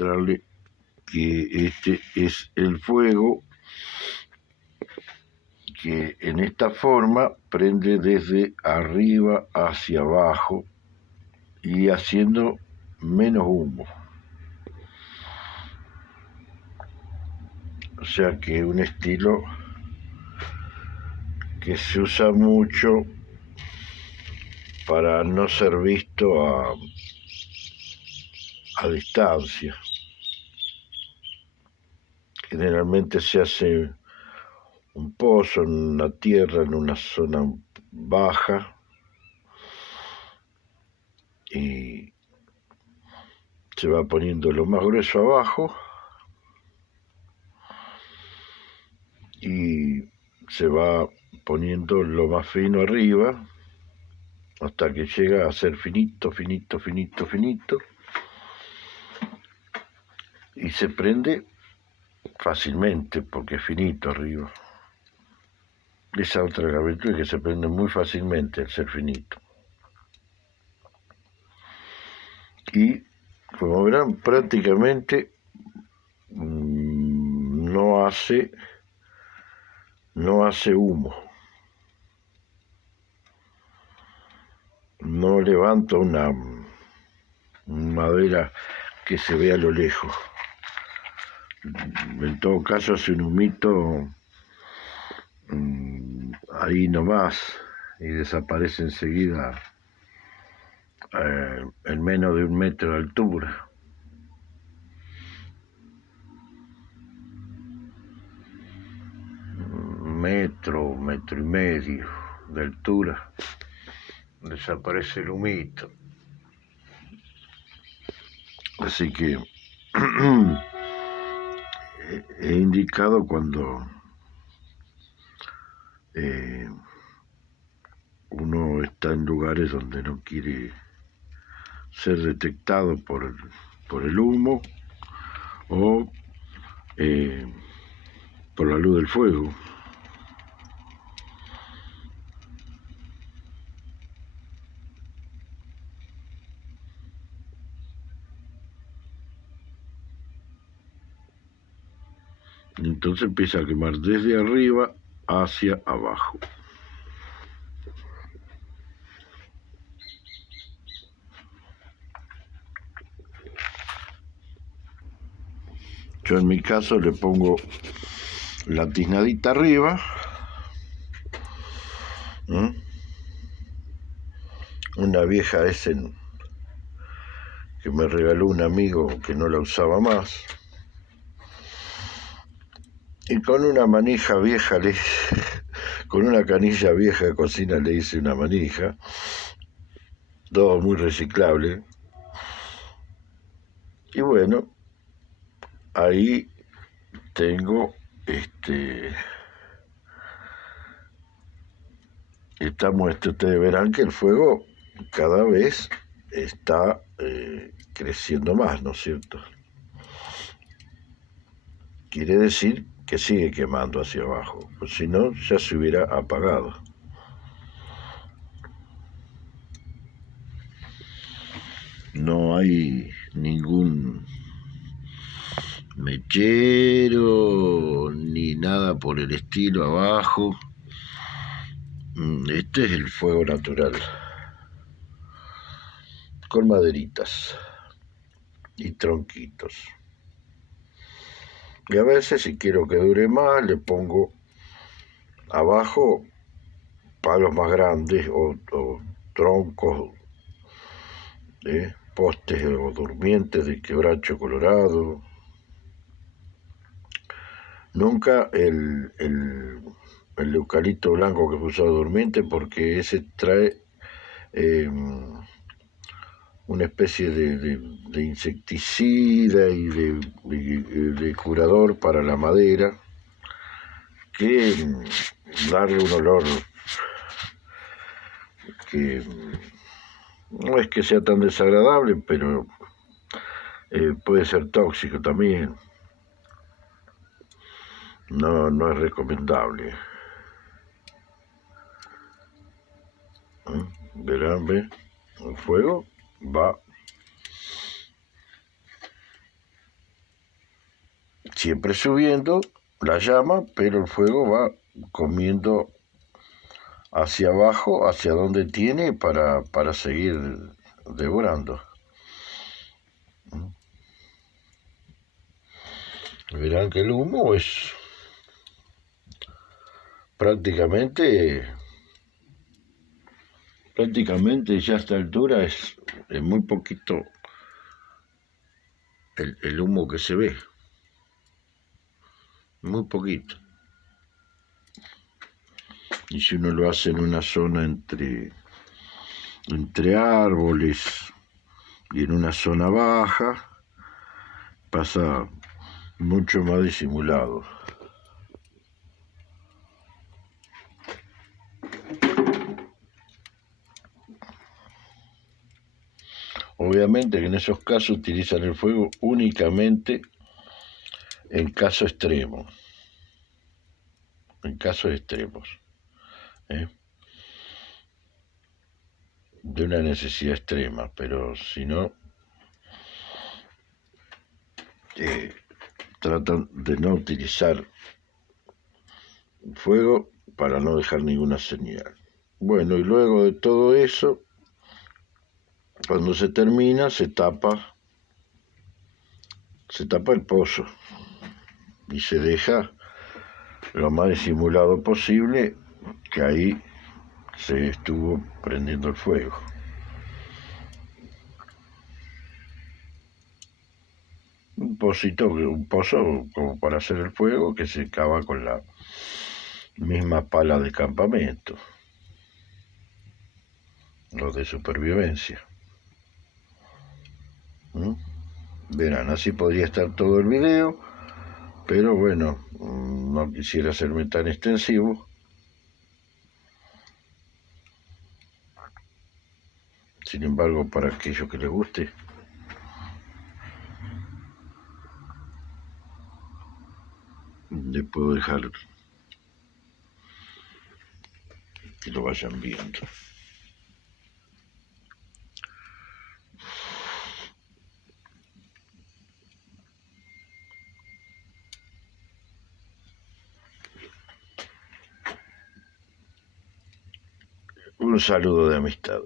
mostrarle que este es el fuego que en esta forma prende desde arriba hacia abajo y haciendo menos humo. O sea que un estilo que se usa mucho para no ser visto a distancia. Generalmente se hace un pozo en una tierra, en una zona baja, y se va poniendo lo más grueso abajo y se va poniendo lo más fino arriba hasta que llega a ser finito, finito, finito, finito, y se prende fácilmente porque es finito arriba. Esa otra virtud es que se prende muy fácilmente al ser finito. Y como verán, prácticamente no hace humo. No levanta una madera que se vea a lo lejos. En todo caso hace un humito ahí nomás y desaparece enseguida en menos de 1 metro de altura. Metro y medio de altura, desaparece el humito. Así que he indicado cuando uno está en lugares donde no quiere ser detectado por el humo o por la luz del fuego. Entonces empieza a quemar desde arriba hacia abajo. Yo en mi caso le pongo la tiznadita arriba, una vieja Essen que me regaló un amigo que no la usaba más, y con una manija vieja, con una canilla vieja de cocina le hice una manija, todo muy reciclable, y bueno, ahí tengo esta muestra. Ustedes verán que el fuego cada vez está creciendo más, ¿no es cierto? Quiere decir que sigue quemando hacia abajo, pues si no ya se hubiera apagado. No hay ningún mechero ni nada por el estilo abajo. Este es el fuego natural, con maderitas y tronquitos. Y a veces, si quiero que dure más, le pongo abajo palos más grandes o troncos, postes o durmientes de quebracho colorado. Nunca el eucalipto blanco que he usado durmiente, porque ese trae una especie de insecticida y de curador para la madera, que darle un olor que no es que sea tan desagradable, pero puede ser tóxico también. No es recomendable. Verán, el fuego va siempre subiendo la llama, pero el fuego va comiendo hacia abajo, hacia donde tiene para seguir devorando. Verán que el humo es prácticamente ya a esta altura es muy poquito el humo que se ve, muy poquito. Y si uno lo hace en una zona entre árboles y en una zona baja, pasa mucho más disimulado. Obviamente que en esos casos utilizan el fuego únicamente en casos extremos. En casos extremos. De una necesidad extrema, pero si no, tratan de no utilizar fuego para no dejar ninguna señal. Bueno, y luego de todo eso, cuando se termina, se tapa el pozo y se deja lo más disimulado posible que ahí se estuvo prendiendo el fuego. Un pozo como para hacer el fuego que se cava con la misma pala de campamento, los de supervivencia. Verán, así podría estar todo el video, pero bueno, no quisiera hacerme tan extensivo. Sin embargo, para aquellos que les guste, les puedo dejar que lo vayan viendo. Un saludo de amistad.